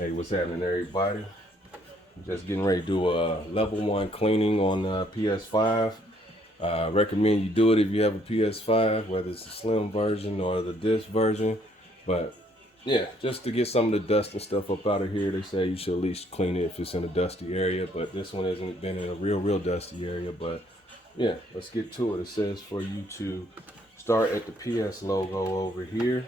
Hey, what's happening, everybody? Just getting ready to do a level 1 cleaning on PS5. Recommend you do it if you have a PS5, whether it's the slim version or the disc version. But yeah, just to get some of the dust and stuff up out of here. They say you should at least clean it if it's in a dusty area, but this one hasn't been in a real dusty area. But yeah, let's get to it. It says for you to start at the PS logo over here,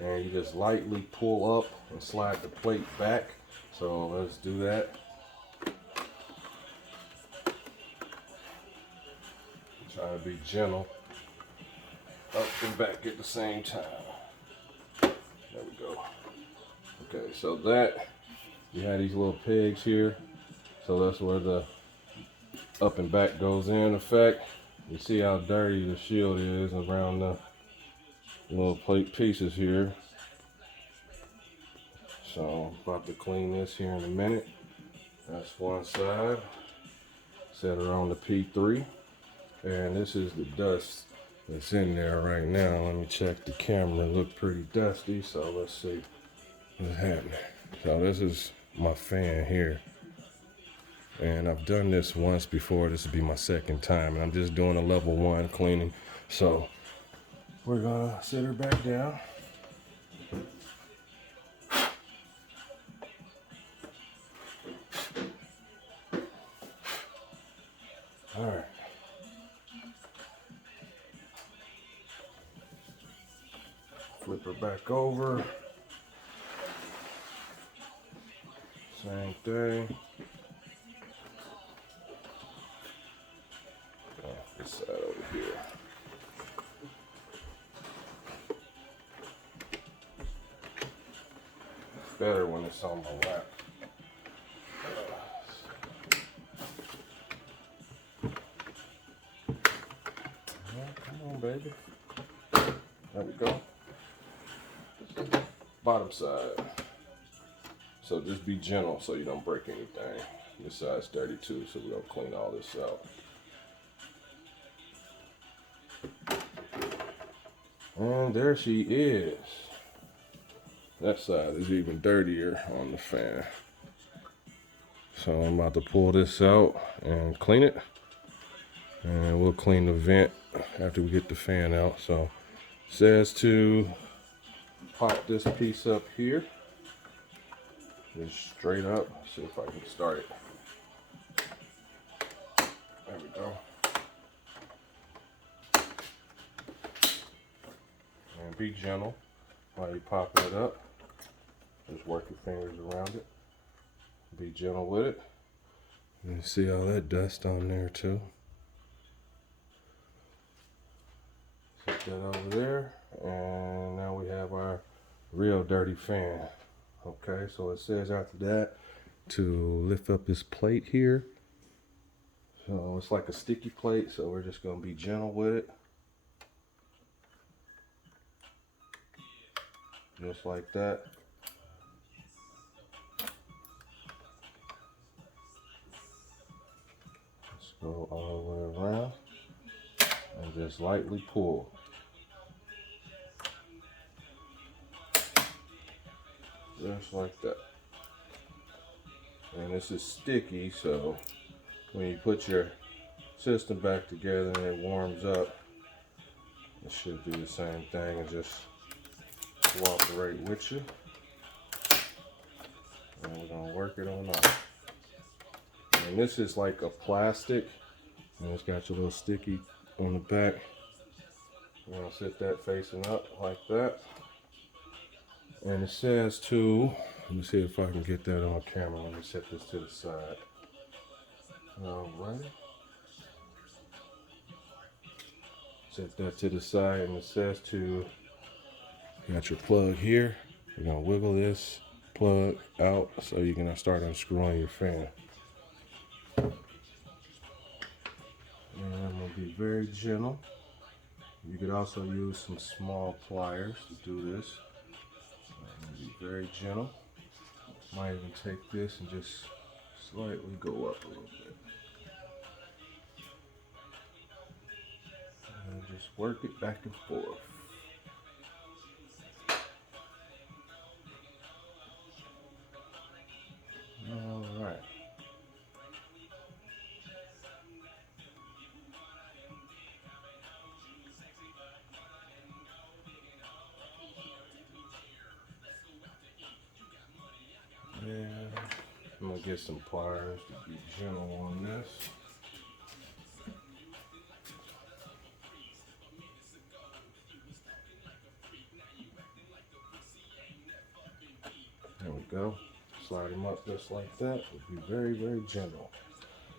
and you just lightly pull up and slide the plate back. So let's do that. Trying to be gentle, up and back at the same time. There we go. Okay, so that, you have these little pegs here. So that's where the up and back goes in effect. You see how dirty the shield is around the little plate pieces here. So I'm about to clean this here in a minute. That's one side. Set her on the P3. And this is the dust that's in there right now. Let me check the camera. It looked pretty dusty, so let's see what's happening. So this is my fan here. And I've done this once before. This will be my second time. And I'm just doing a level 1 cleaning. So we're gonna set her back down. All right. Flip her back over. Same thing. This side over here. It's better when it's on my lap. Come on, baby. There we go. Bottom side. So just be gentle so you don't break anything. This side's 32, so we're gonna clean all this out. And there she is. That side is even dirtier on the fan. So I'm about to pull this out and clean it. And we'll clean the vent after we get the fan out. So it says to pop this piece up here. Just straight up. See if I can start it. There we go. And be gentle while you're popping it up. Just work your fingers around it. Be gentle with it. You see all that dust on there too. Set that over there. And now we have our real dirty fan. Okay, so it says after that to lift up this plate here. So it's like a sticky plate, so we're just going to be gentle with it. Just like that. Let's go all the way around and just lightly pull. Just like that. And this is sticky, so when you put your system back together and it warms up, it should do the same thing and just cooperate with you. And we're gonna work it on off. And this is like a plastic, and it's got your little sticky on the back. We're gonna set that facing up like that. And it says to, let me see if I can get that on camera. Let me set this to the side. All right. Set that to the side, and it says to, you got your plug here. You're gonna wiggle this plug out so you can start unscrewing your fan. And I'm gonna be very gentle. You could also use some small pliers to do this. I'm gonna be very gentle. Might even take this and just slightly go up a little bit. And just work it back and forth. And I'm gonna get some pliers to be gentle on this. There we go. Slide them up just like that. Be very, very gentle,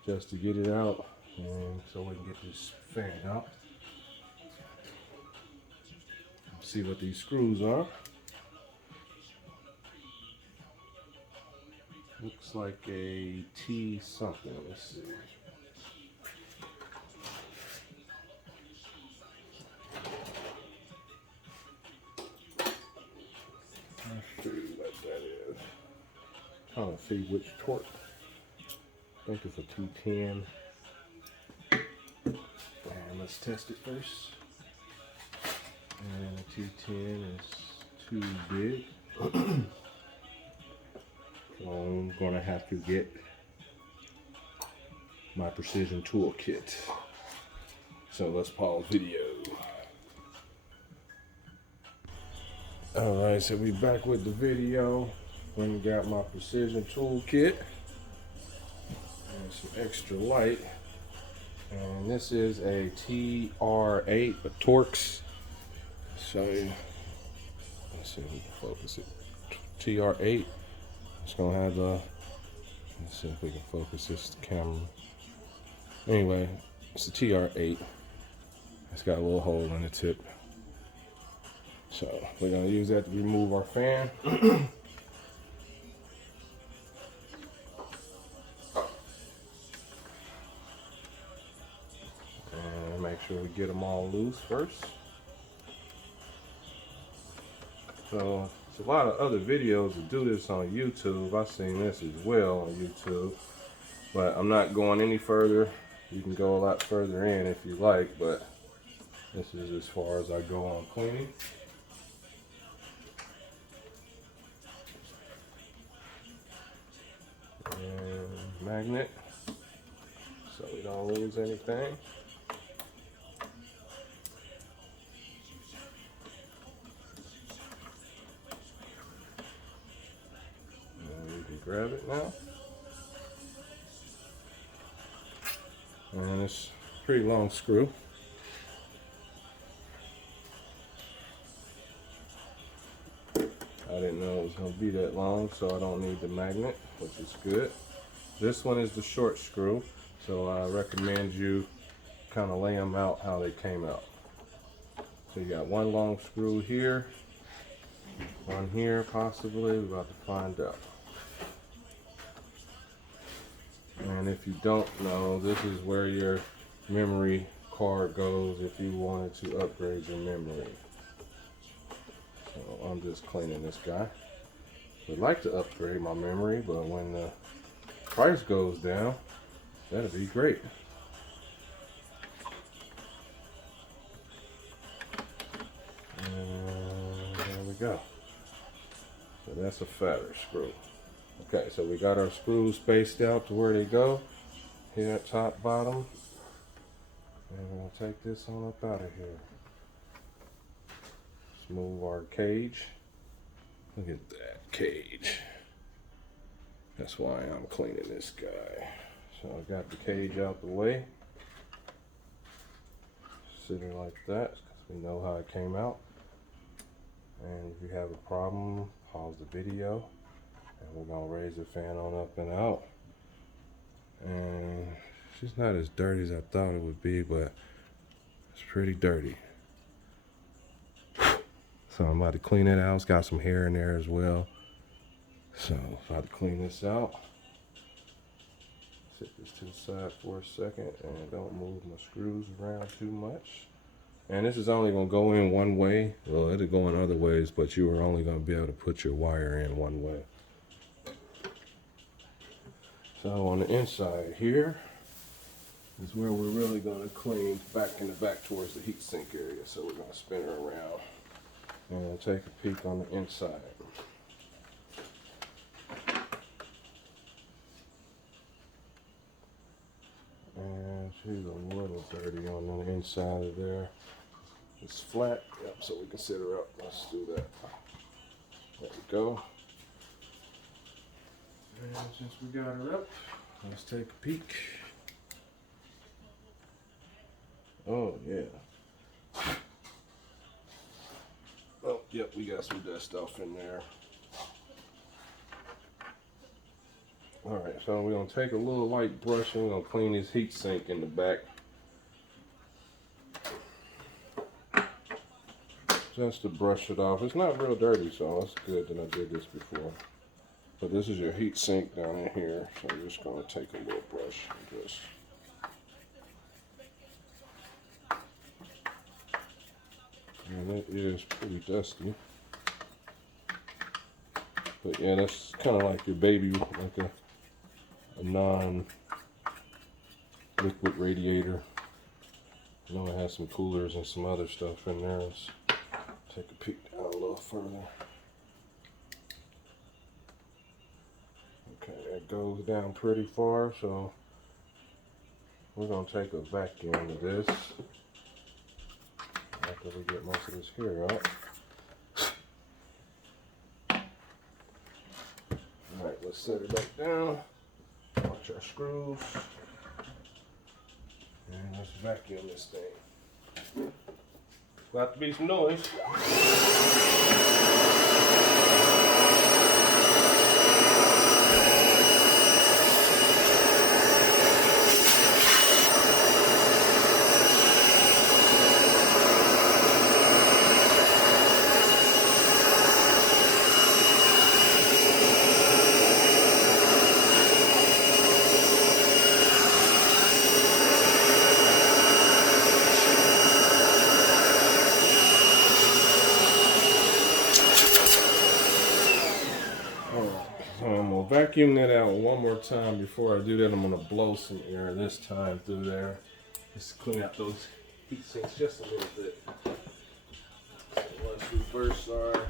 just to get it out, and so we can get this fan out. See what these screws are. Looks like a T something. Let's see. Let's see what that is. Trying to see which torque. I think it's a 210. And let's test it first. And a 210 is too big. So I'm going to have to get my precision tool kit. So let's pause video. Alright, so we back with the video. When we got my precision tool kit and some extra light. And this is a TR8, but Torx. Show you. Let's see if we can focus it. TR8. It's gonna have the. Let's see if we can focus this camera. Anyway, it's a TR8. It's got a little hole in the tip. So we're gonna use that to remove our fan. And make sure we get them all loose first. So there's a lot of other videos that do this on YouTube. I've seen this as well on YouTube, but I'm not going any further. You can go a lot further in if you like, but this is as far as I go on cleaning. And magnet, so we don't lose anything. And you can grab it now. And it's a pretty long screw. I didn't know it was going to be that long, so I don't need the magnet, which is good. This one is the short screw, so I recommend you kind of lay them out how they came out. So you got one long screw here, one here possibly, we're about to find out. And if you don't know, this is where your memory card goes if you wanted to upgrade your memory. So I'm just cleaning this guy. I'd like to upgrade my memory, but when the price goes down, that'd be great. And there we go. So that's a fatter screw. Okay, so we got our screws spaced out to where they go. Here at top, bottom. And we're gonna take this on up out of here. Let's move our cage. Look at that cage. That's why I'm cleaning this guy. So I got the cage out the way. Sit it like that, because we know how it came out. And if you have a problem, pause the video. And we're gonna raise the fan on up and out. And it's not as dirty as I thought it would be, but it's pretty dirty. So I'm about to clean it out. It's got some hair in there as well. So I'm about to clean this out. Set this to the side for a second and don't move my screws around too much. And this is only gonna go in one way. Well, it'll go in other ways, but you are only gonna be able to put your wire in one way. So on the inside here is where we're really gonna clean back in the back towards the heat sink area. So we're gonna spin her around and take a peek on the inside. And she's a little dirty on the inside of there. It's flat, yep, so we can sit her up. Let's do that. There we go. And since we got her up, let's take a peek. Oh yeah. Oh, yep, we got some dust off in there. Alright, so we're going to take a little light brush and we're going to clean this heat sink in the back. Just to brush it off. It's not real dirty, so it's good that I did this before. But this is your heat sink down in here, so I'm just going to take a little brush and just... And it is pretty dusty. But yeah, that's kind of like your baby, like a non-liquid radiator. I know it has some coolers and some other stuff in there. Let's take a peek down a little further. Okay, it goes down pretty far, so we're going to take a vacuum of this after we get most of this hair out. Alright, let's set it back down. Watch our screws. And let's vacuum this thing. Got to be some noise. Vacuum that out one more time. Before I do that, I'm going to blow some air this time through there. Just clean out those heat sinks just a little bit. So let's reverse our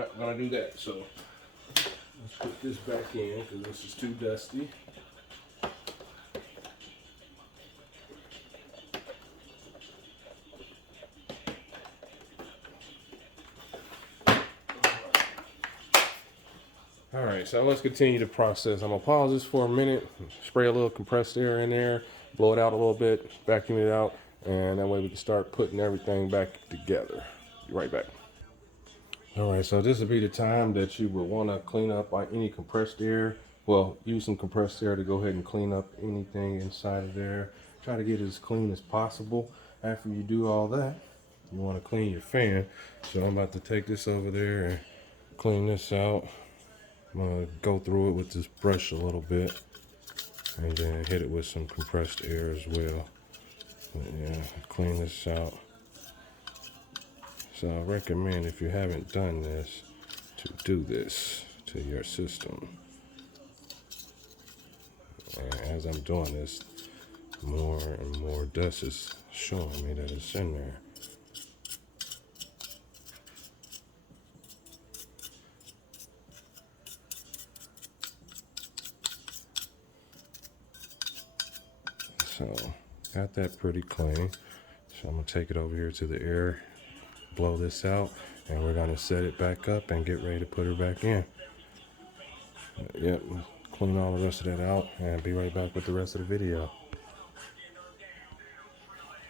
not gonna do that, so let's put this back in because this is too dusty. Alright, so let's continue the process. I'm gonna pause this for a minute, spray a little compressed air in there, blow it out a little bit, vacuum it out, and that way we can start putting everything back together. Be right back. Alright, so this would be the time that you would want to clean up any compressed air. Well, use some compressed air to go ahead and clean up anything inside of there. Try to get it as clean as possible. After you do all that, you want to clean your fan. So I'm about to take this over there and clean this out. I'm going to go through it with this brush a little bit and then hit it with some compressed air as well. But yeah, clean this out. So I recommend, if you haven't done this, to do this to your system. And as I'm doing this, more and more dust is showing me that it's in there. So, got that pretty clean. So I'm gonna take it over here to the air, blow this out, and we're gonna set it back up and get ready to put her back in. Yep, clean all the rest of that out and be right back with the rest of the video.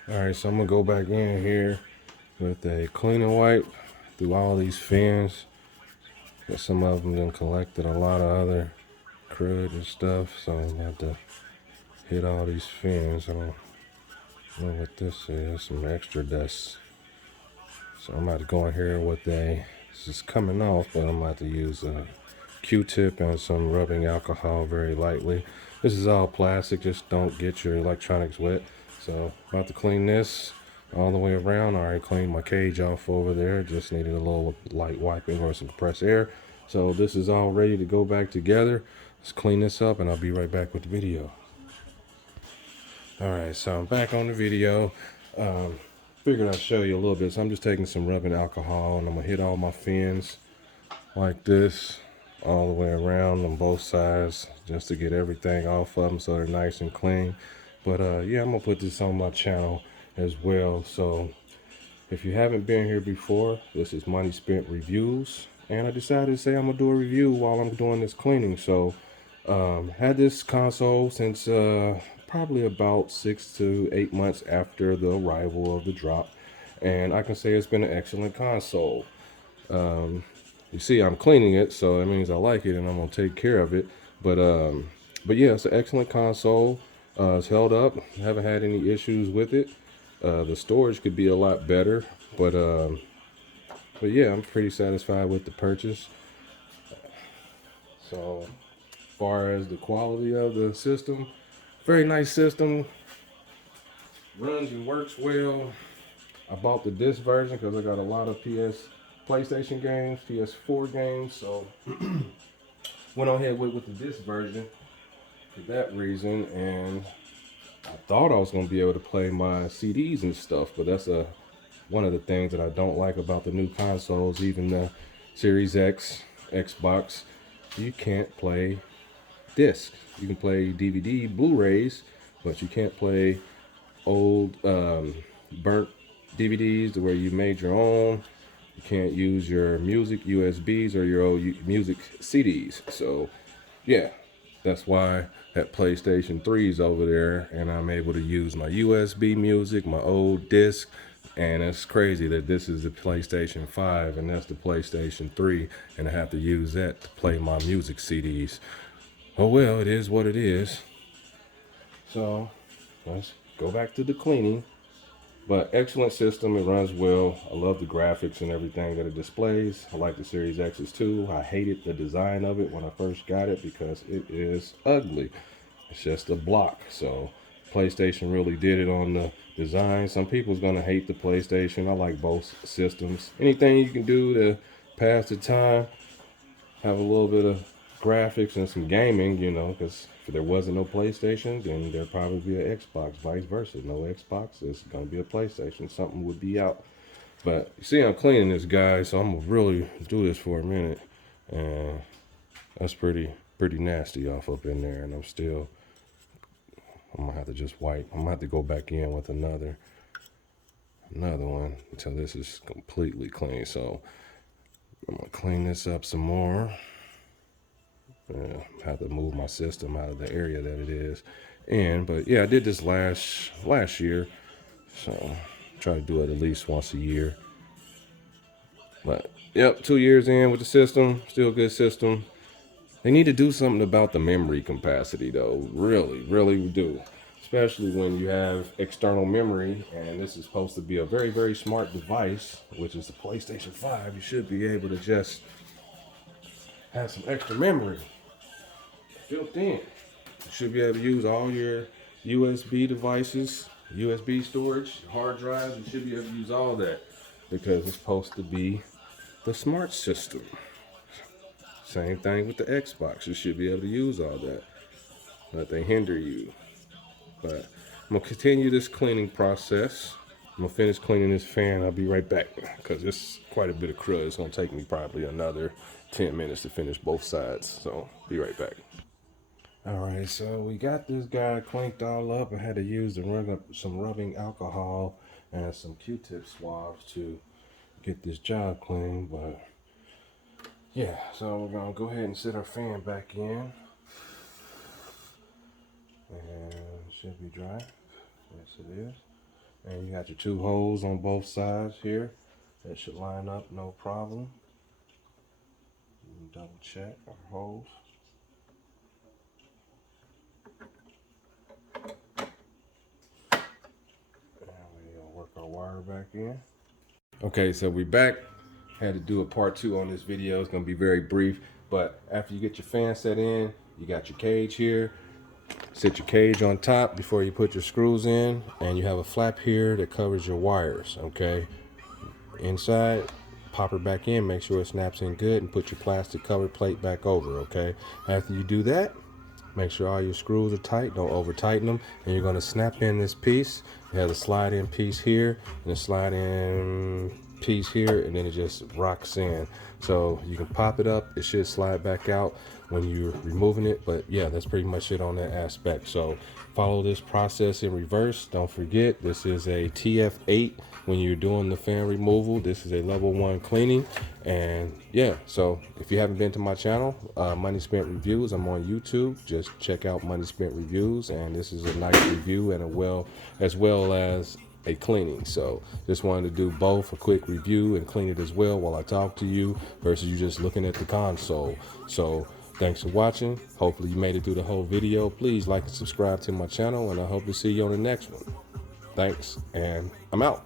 Alright, so I'm gonna go back in here with a cleaning wipe through all these fins. But some of them done collected a lot of other crud and stuff, so I'm gonna have to hit all these fins. I don't know what this is, some extra dust. So I'm about to go in here with this is coming off, but I'm about to use a Q-tip and some rubbing alcohol very lightly. This is all plastic, just don't get your electronics wet. So about to clean this all the way around. I already cleaned my cage off over there, just needed a little light wiping or some compressed air. So this is all ready to go back together. Let's clean this up and I'll be right back with the video. Alright, so I'm back on the video. Figured I'd show you a little bit. So I'm just taking some rubbing alcohol and I'm gonna hit all my fins like this all the way around on both sides, just to get everything off of them so they're nice and clean. But yeah, I'm gonna put this on my channel as well. So if you haven't been here before, this is Money Spent Reviews, and I decided to say I'm gonna do a review while I'm doing this cleaning. So had this console since probably about 6 to 8 months after the arrival of the drop, and I can say it's been an excellent console. You see, I'm cleaning it, so that means I like it and I'm gonna take care of it. But yeah, it's an excellent console. It's held up. Haven't had any issues with it. The storage could be a lot better, but yeah, I'm pretty satisfied with the purchase. So, as far as the quality of the system, very nice system. Runs and works well. I bought the disc version because I got a lot of PlayStation games, PS4 games, so went on ahead with the disc version for that reason. And I thought I was going to be able to play my CDs and stuff, but that's one of the things that I don't like about the new consoles, even the Series X, Xbox. You can't play discs. You can play DVD, Blu-rays, but you can't play old burnt DVDs to where you made your own. You can't use your music USBs or your old music CDs. So yeah, that's why that PlayStation 3 is over there, and I'm able to use my USB music, my old disc. And it's crazy that this is the PlayStation 5 and that's the PlayStation 3, and I have to use that to play my music CDs. Oh well, it is what it is. So let's go back to the cleaning. But excellent system, it runs well. I love the graphics and everything that it displays. I like the Series X's too. I hated the design of it when I first got it because it is ugly. It's just a block. So PlayStation really did it on the design. Some people's gonna hate the PlayStation. I like both systems. Anything you can do to pass the time, have a little bit of graphics and some gaming, you know, because if there wasn't no PlayStation, then there'd probably be an Xbox, vice versa. No Xbox, there's going to be a PlayStation. Something would be out. But you see, I'm cleaning this guy, so I'm going to really do this for a minute. And that's pretty nasty off up in there. And I'm going to have to just wipe. I'm going to have to go back in with another one until this is completely clean. So I'm going to clean this up some more. Have to move my system out of the area that it is in. But yeah, I did this last year, so try to do it at least once a year. But yep, 2 years in with the system, still a good system. They need to do something about the memory capacity though, really do, especially when you have external memory, and this is supposed to be a very smart device, which is the PlayStation 5. You should be able to just have some extra memory built in. You should be able to use all your USB devices, USB storage, hard drives. You should be able to use all that because it's supposed to be the smart system. Same thing with the Xbox. You should be able to use all that, but they hinder you. But I'm gonna continue this cleaning process. I'm gonna finish cleaning this fan. I'll be right back because it's quite a bit of crud. It's gonna take me probably another 10 minutes to finish both sides. So be right back. Alright, so we got this guy cleaned all up. I had to use some rubbing alcohol and some Q-tip swabs to get this job clean. But yeah, so we're gonna go ahead and set our fan back in. And it should be dry. Yes, it is. And you got your 2 holes on both sides here. That should line up no problem. Double check our holes. Work our wire back in. Okay, so we back. Had to do a part 2 on this video. It's gonna be very brief, but after you get your fan set in, you got your cage here. Set your cage on top before you put your screws in, and you have a flap here that covers your wires. Okay, inside, pop it back in, make sure it snaps in good, and put your plastic cover plate back over. Okay, after you do that, make sure all your screws are tight, don't over tighten them, and you're going to snap in this piece. You have a slide in piece here and a slide in piece here, and then it just rocks in. So you can pop it up, it should slide back out when you're removing it. But yeah, that's pretty much it on that aspect. So follow this process in reverse. Don't forget, this is a TF8 when you're doing the fan removal. This is a level 1 cleaning. And yeah, so if you haven't been to my channel, Money Spent Reviews, I'm on YouTube. Just check out Money Spent Reviews, and this is a nice review and as well as a cleaning. So just wanted to do both, a quick review and clean it as well while I talk to you, versus you just looking at the console. So thanks for watching. Hopefully you made it through the whole video. Please like and subscribe to my channel, and I hope to see you on the next one. Thanks, and I'm out.